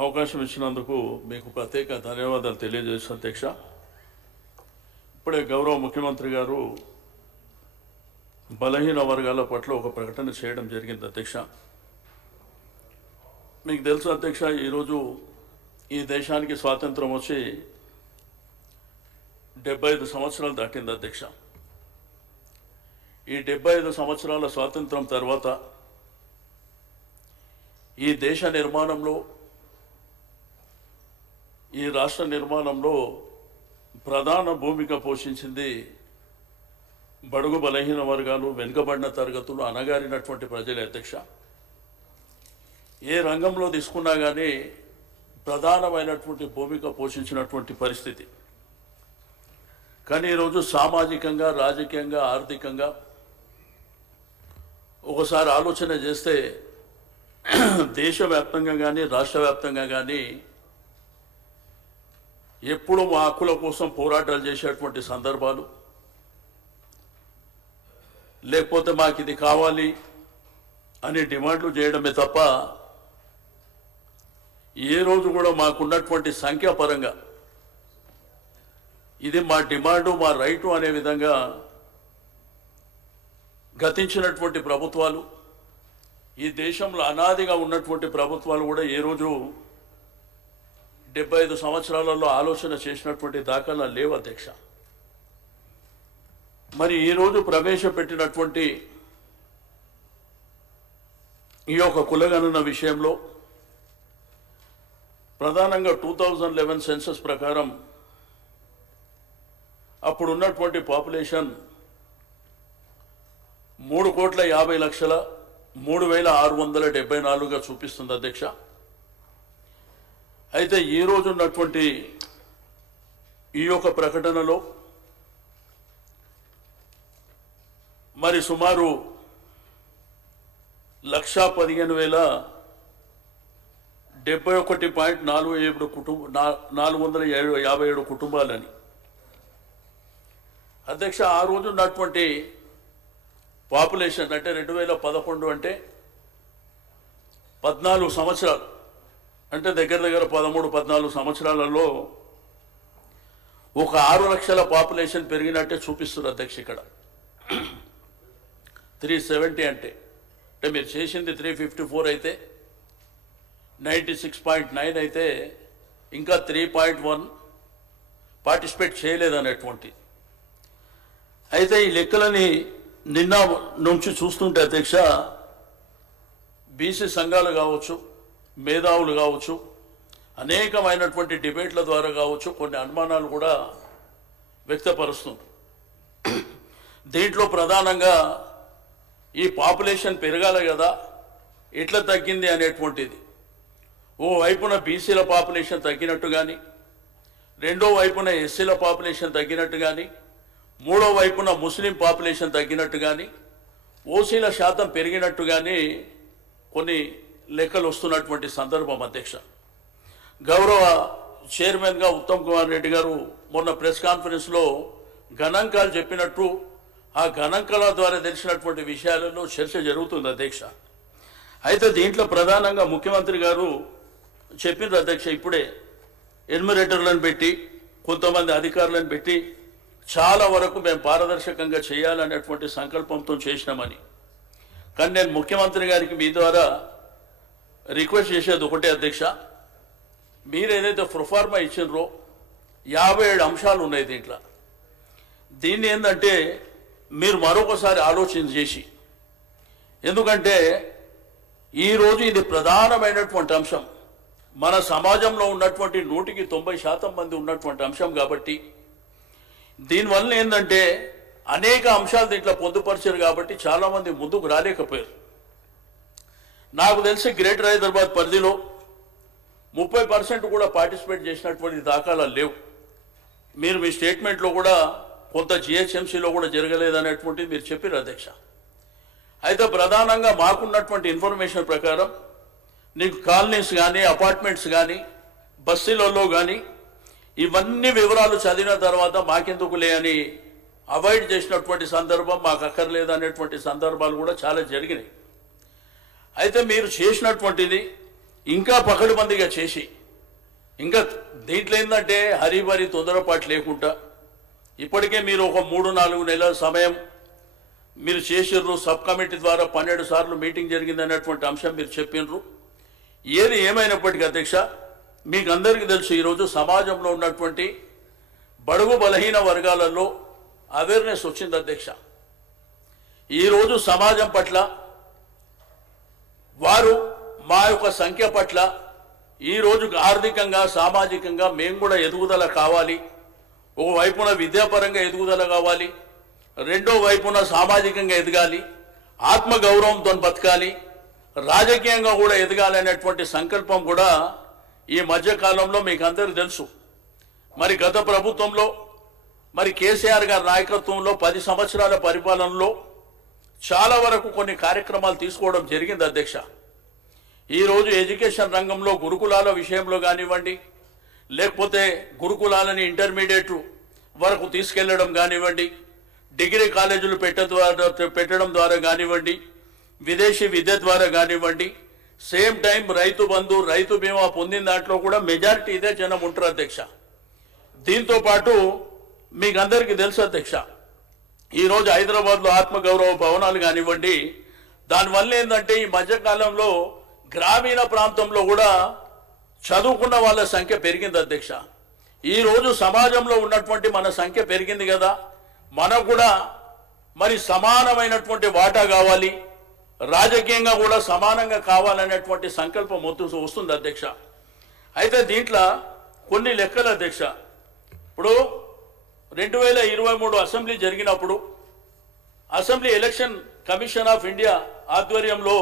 అవకాశం ఇచ్చినందుకు మీకు ప్రత్యేక ధన్యవాదాలు తెలియజేస్తాను అధ్యక్ష. ఇప్పుడే గౌరవ ముఖ్యమంత్రి గారు బలహీన వర్గాల పట్ల ఒక ప్రకటన చేయడం జరిగింది అధ్యక్ష. మీకు తెలుసు అధ్యక్ష, ఈరోజు ఈ దేశానికి స్వాతంత్రం వచ్చి 75 సంవత్సరాలు దాటింది అధ్యక్ష. ఈ 75 సంవత్సరాల స్వాతంత్రం తర్వాత ఈ దేశ నిర్మాణంలో, ఈ రాష్ట్ర నిర్మాణంలో ప్రధాన భూమిక పోషించింది బడుగు బలహీన వర్గాలు, వెనుకబడిన తరగతులు, అణగారినటువంటి ప్రజలే అధ్యక్ష. ఏ రంగంలో తీసుకున్నా కానీ ప్రధానమైనటువంటి భూమిక పోషించినటువంటి పరిస్థితి. కానీ ఈరోజు సామాజికంగా, రాజకీయంగా, ఆర్థికంగా ఒకసారి ఆలోచన చేస్తే దేశవ్యాప్తంగా కానీ రాష్ట్ర వ్యాప్తంగా కానీ ఎప్పుడు మా హక్కుల కోసం పోరాటాలు చేసేటువంటి సందర్భాలు, లేకపోతే మాకు ఇది కావాలి అని డిమాండ్లు చేయడమే తప్ప ఏ రోజు కూడా మాకున్నటువంటి సంఖ్యాపరంగా ఇది మా డిమాండు, మా రైటు అనే విధంగా గతించినటువంటి ప్రభుత్వాలు, ఈ దేశంలో అనాదిగా ఉన్నటువంటి ప్రభుత్వాలు కూడా ఏ రోజు 75 సంవత్సరాలలో ఆలోచన చేసినటువంటి దాఖలా లేవు అధ్యక్ష. మరి ఈరోజు ప్రవేశపెట్టినటువంటి ఈ యొక్క కులగణన విషయంలో ప్రధానంగా 2011 సెన్సస్ ప్రకారం అప్పుడు ఉన్నటువంటి పాపులేషన్ 3,50,03,674గా చూపిస్తుంది అధ్యక్ష. అయితే ఈ రోజు ఉన్నటువంటి ఈ యొక్క ప్రకటనలో మరి సుమారు 1,71.47 కుటుంబాలని అధ్యక్ష. ఆ రోజు ఉన్నటువంటి పాపులేషన్ అంటే 2011 అంటే 14 సంవత్సరాలు, అంటే దగ్గర 13-14 సంవత్సరాలలో ఒక 6 లక్షల పాపులేషన్ పెరిగినట్టే చూపిస్తుంది అధ్యక్ష. ఇక్కడ 370 అంటే మీరు చేసింది 354 అయితే 96.9 అయితే ఇంకా 3.1 పార్టిసిపేట్ చేయలేదనేటువంటి. అయితే ఈ లెక్కలని నిన్న నుంచి చూస్తుంటే అధ్యక్ష, బీసీ సంఘాలు కావచ్చు, మేధావులు కావచ్చు, అనేకమైనటువంటి డిబేట్ల ద్వారా కావచ్చు కొన్ని అనుమానాలు కూడా వ్యక్తపరుస్తుంది. దీంట్లో ప్రధానంగా ఈ పాపులేషన్ పెరగాలి కదా, ఎట్లా తగ్గింది అనేటువంటిది. ఓ వైపున బీసీల పాపులేషన్ తగ్గినట్టు కానీ, రెండో వైపున ఎస్సీల పాపులేషన్ తగ్గినట్టు కానీ, మూడో వైపున ముస్లిం పాపులేషన్ తగ్గినట్టు కానీ, ఓసీల శాతం పెరిగినట్టు కానీ కొన్ని లెక్కలు వస్తున్నటువంటి సందర్భం అధ్యక్ష. గౌరవ చైర్మన్గా ఉత్తమ్ కుమార్ రెడ్డి గారు మొన్న ప్రెస్ కాన్ఫరెన్స్లో గణాంకాలు చెప్పినట్టు ఆ గణాంకాల ద్వారా తెలిసినటువంటి విషయాలలో చర్చ జరుగుతుంది అధ్యక్ష. అయితే దీంట్లో ప్రధానంగా ముఖ్యమంత్రి గారు చెప్పినారు అధ్యక్ష, ఇప్పుడే ఎన్యూమరేటర్లను పెట్టి కొంతమంది అధికారులను పెట్టి చాలా వరకు మేము పారదర్శకంగా చేయాలనేటువంటి సంకల్పంతో చేసినామని. కానీ నేను ముఖ్యమంత్రి గారికి మీ ద్వారా రిక్వెస్ట్ చేసేది ఒకటే అధ్యక్ష, మీరు ఏదైతే ప్రొఫార్మా ఇచ్చినారో 57 అంశాలు ఉన్నాయి దీంట్లో. దీన్ని ఏంటంటే మీరు మరొకసారి ఆలోచన చేసి, ఎందుకంటే ఈరోజు ఇది ప్రధానమైనటువంటి అంశం, మన సమాజంలో ఉన్నటువంటి 100% మంది ఉన్నటువంటి అంశం కాబట్టి దీనివల్ల ఏంటంటే అనేక అంశాలు దీంట్లో పొందుపరిచారు కాబట్టి చాలామంది ముందుకు రాలేకపోయారు. నాకు తెలిసి గ్రేటర్ హైదరాబాద్ పరిధిలో 30% కూడా పార్టిసిపేట్ చేసినటువంటి దాఖలాలు లేవు. మీరు మీ స్టేట్మెంట్లో కూడా కొంత జిహెచ్ఎంసీలో కూడా జరగలేదనేటువంటిది మీరు చెప్పారు అధ్యక్ష. అయితే ప్రధానంగా మాకున్నటువంటి ఇన్ఫర్మేషన్ ప్రకారం నీకు కాలనీస్ కానీ, అపార్ట్మెంట్స్ కానీ, బస్తీలలో కానీ ఇవన్నీ వివరాలు చదివిన తర్వాత మాకెందుకులే అని అవాయిడ్ చేసినటువంటి సందర్భం, మాకు అక్కర్లేదు అనేటువంటి సందర్భాలు కూడా చాలా జరిగినాయి. అయితే మీరు చేసినటువంటిది ఇంకా పకడ్బందీగా చేసి ఇంకా దీంట్లో ఏంటంటే హరిబరి తొందరపాటు లేకుండా ఇప్పటికే మీరు ఒక 3-4 నెలల సమయం మీరు చేసిర్రు. సబ్ కమిటీ ద్వారా 12 సార్లు మీటింగ్ జరిగింది అన్నటువంటి అంశం మీరు చెప్పినరు. ఏది ఏమైనప్పటికీ అధ్యక్ష, మీకు అందరికీ తెలుసు ఈరోజు సమాజంలో ఉన్నటువంటి బడుగు బలహీన వర్గాలలో అవేర్నెస్ వచ్చింది అధ్యక్ష. ఈరోజు సమాజం పట్ల వారు మా యొక్క సంఖ్య పట్ల ఈరోజు ఆర్థికంగా సామాజికంగా మేము కూడా ఎదుగుదల కావాలి. ఒకవైపున విద్యాపరంగా ఎదుగుదల కావాలి, రెండో వైపున సామాజికంగా ఎదగాలి, ఆత్మగౌరవంతో బతకాలి, రాజకీయంగా కూడా ఎదగాలి అనేటువంటి సంకల్పం కూడా ఈ మధ్యకాలంలో మీకు అందరికీ తెలుసు. మరి గత ప్రభుత్వంలో మరి కేసీఆర్ గారి నాయకత్వంలో 10 సంవత్సరాల పరిపాలనలో చాలా వరకు కొన్ని కార్యక్రమాలు తీసుకోవడం జరిగింది అధ్యక్ష. ఈరోజు ఎడ్యుకేషన్ రంగంలో గురుకులాల విషయంలో కానివ్వండి, లేకపోతే గురుకులాలని ఇంటర్మీడియట్ వరకు తీసుకెళ్లడం కానివ్వండి, డిగ్రీ కాలేజీలు పెట్టడం ద్వారా కానివ్వండి, విదేశీ విద్య ద్వారా కానివ్వండి, సేమ్ టైం రైతు బంధు రైతు బీమా పొందిన దాంట్లో కూడా మెజారిటీ ఇదే జనం ఉంటారు అధ్యక్ష. దీంతో పాటు మీకు అందరికీ తెలుసు అధ్యక్ష, ఈరోజు హైదరాబాద్లో ఆత్మగౌరవ భవనాలు కానివ్వండి, దానివల్ల ఏంటంటే ఈ మధ్యకాలంలో గ్రామీణ ప్రాంతంలో కూడా చదువుకున్న వాళ్ళ సంఖ్య పెరిగింది అధ్యక్ష. ఈరోజు సమాజంలో ఉన్నటువంటి మన సంఖ్య పెరిగింది కదా, మనకు కూడా మరి సమానమైనటువంటి వాటా కావాలి, రాజకీయంగా కూడా సమానంగా కావాలనేటువంటి సంకల్పం వస్తుంది అధ్యక్ష. అయితే దీంట్లో కొన్ని లెక్కలు అధ్యక్ష. ఇప్పుడు 2023 అసెంబ్లీ జరిగినప్పుడు assembly election commission of India ఆధ్వర్యంలో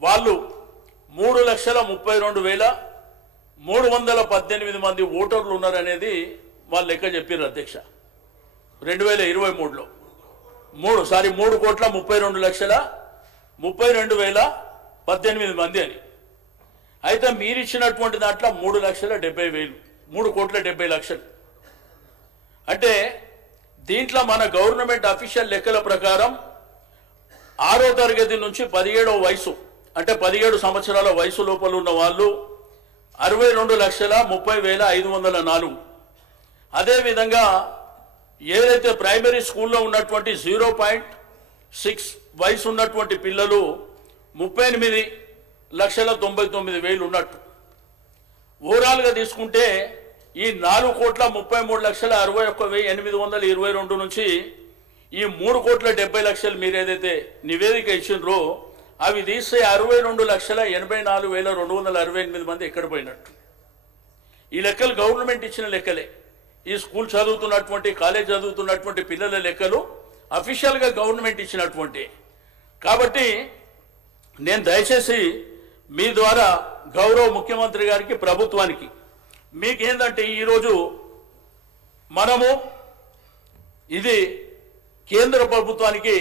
వాళ్ళు 3,32,318 మంది ఓటర్లు ఉన్నారనేది వాళ్ళు లెక్క చెప్పారు అధ్యక్ష. 2023లో 3,32,32,18 మంది అని. అయితే మీరిచ్చినటువంటి దాంట్లో 3,70,000 3,70,00,000. అంటే దీంట్లో మన గవర్నమెంట్ అఫీషియల్ లెక్కల ప్రకారం 6వ తరగతి నుంచి 17వ వయసు అంటే 17 సంవత్సరాల వయసు లోపల ఉన్న వాళ్ళు 62,30,504. అదేవిధంగా ఏదైతే ప్రైమరీ స్కూల్లో ఉన్నటువంటి 0.6 వయసు ఉన్నటువంటి పిల్లలు 38,99,000 ఉన్నట్టు. ఓవరాల్గా తీసుకుంటే ఈ 4,33,61,822 నుంచి ఈ 3,70,00,000 మీరు ఏదైతే నివేదిక ఇచ్చిండ్రో అవి తీస్తే 62,84,268 మంది ఎక్కడ పోయినట్టు. ఈ లెక్కలు గవర్నమెంట్ ఇచ్చిన లెక్కలే. ఈ స్కూల్ చదువుతున్నటువంటి కాలేజ్ చదువుతున్నటువంటి పిల్లల లెక్కలు అఫీషియల్గా గవర్నమెంట్ ఇచ్చినటువంటి. కాబట్టి నేను దయచేసి మీ ద్వారా గౌరవ ముఖ్యమంత్రి గారికి ప్రభుత్వానికి మీకేందంటే ఈరోజు మనము ఇది కేంద్ర ప్రభుత్వానికి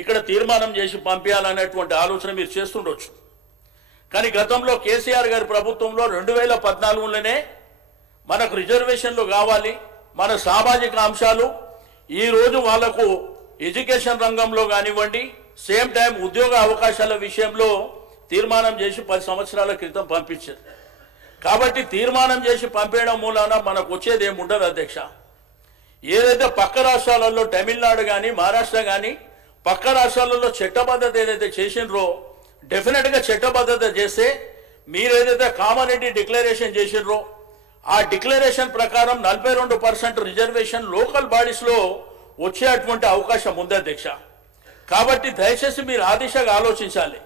ఇక్కడ తీర్మానం చేసి పంపించాలనేటువంటి ఆలోచన మీరు చేస్తుండొచ్చు. కానీ గతంలో కేసీఆర్ గారి ప్రభుత్వంలో 2014లోనే మనకు రిజర్వేషన్లు కావాలి, మన సామాజిక అంశాలు ఈరోజు వాళ్లకు ఎడ్యుకేషన్ రంగంలో కానివ్వండి, సేమ్ టైం ఉద్యోగ అవకాశాల విషయంలో తీర్మానం చేసి 10 సంవత్సరాల క్రితం పంపించారు. కాబట్టి తీర్మానం చేసి పంపేయడం మూలాన మనకు వచ్చేది ఏముండదు అధ్యక్ష. ఏదైతే పక్క రాష్ట్రాలలో తమిళనాడు కానీ మహారాష్ట్ర కానీ పక్క రాష్ట్రాలలో చట్టబద్ధత ఏదైతే చేసినరో డెఫినెట్గా చట్టబద్ధత చేస్తే మీరు ఏదైతే కామనిటీ డిక్లరేషన్ చేసినరో ఆ డిక్లరేషన్ ప్రకారం 42% రిజర్వేషన్ లోకల్ బాడీస్లో వచ్చేటువంటి అవకాశం ఉంది అధ్యక్ష. కాబట్టి దయచేసి మీరు ఆ దిశగా ఆలోచించాలి.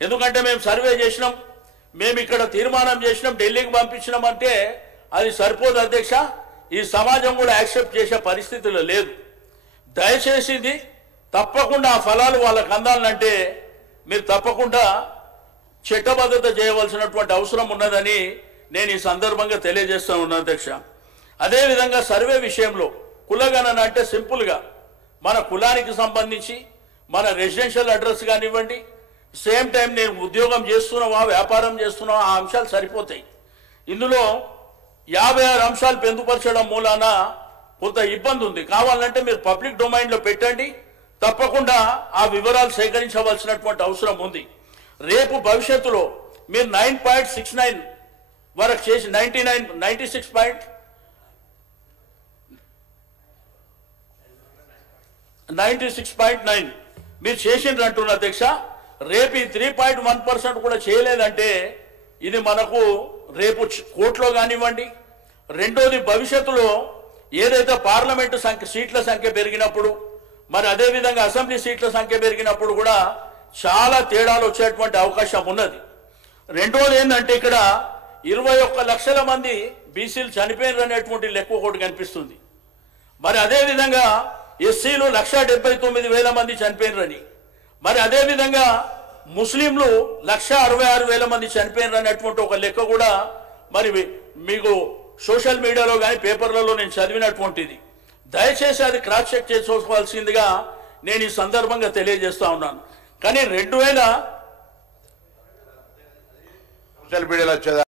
ఎందుకంటే మేము సర్వే చేసినాం, మేము ఇక్కడ తీర్మానం చేసినాం, ఢిల్లీకి పంపించినాం అంటే అది సరిపోదు అధ్యక్ష. ఈ సమాజం కూడా యాక్సెప్ట్ చేసే పరిస్థితులు లేదు. దయచేసి ఇది తప్పకుండా ఆ ఫలాలు వాళ్ళకు అందాలంటే మీరు తప్పకుండా చట్టబద్ధత చేయవలసినటువంటి అవసరం ఉన్నదని నేను ఈ సందర్భంగా తెలియజేస్తూ ఉన్నాను అధ్యక్ష. అదేవిధంగా సర్వే విషయంలో కులగణన అంటే సింపుల్గా మన కులానికి సంబంధించి మన రెసిడెన్షియల్ అడ్రస్ కానివ్వండి, సేమ్ టైం నేను ఉద్యోగం చేస్తున్నావా వ్యాపారం చేస్తున్నావా ఆ అంశాలు సరిపోతాయి. ఇందులో 56 అంశాలు పొందుపరచడం మూలాన కొంత ఇబ్బంది ఉంది. కావాలంటే మీరు పబ్లిక్ డొమైన్లో పెట్టండి, తప్పకుండా ఆ వివరాలు సేకరించవలసినటువంటి అవసరం ఉంది. రేపు భవిష్యత్తులో మీరు 9.69 వరకు చేసి 96.9 మీరు చేసిండ్రు అంటున్న అధ్యక్ష. రేపు ఈ 3.1% కూడా చేయలేదంటే ఇది మనకు రేపు కోర్టులో కానివ్వండి. రెండోది, భవిష్యత్తులో ఏదైతే పార్లమెంటు సీట్ల సంఖ్య పెరిగినప్పుడు, మరి అదేవిధంగా అసెంబ్లీ సీట్ల సంఖ్య పెరిగినప్పుడు కూడా చాలా తేడాలు వచ్చేటువంటి అవకాశం ఉన్నది. రెండోది ఏంటంటే ఇక్కడ 21 లక్షల మంది బీసీలు చనిపోయినారు అనేటువంటి లెక్క ఒకటి కనిపిస్తుంది. మరి అదేవిధంగా ఎస్సీలు 1,79,000 మంది చనిపోయినారని, మరి అదేవిధంగా ముస్లింలు 1,66,000 మంది చనిపోయినారు అనేటువంటి ఒక లెక్క కూడా మరి మీకు సోషల్ మీడియాలో కానీ పేపర్లలో నేను చదివినటువంటిది. దయచేసి అది క్రాస్ చెక్ చేసుకోవాల్సిందిగా నేను ఈ సందర్భంగా తెలియజేస్తా ఉన్నాను. కానీ 2000 సోషల్ మీడియాలో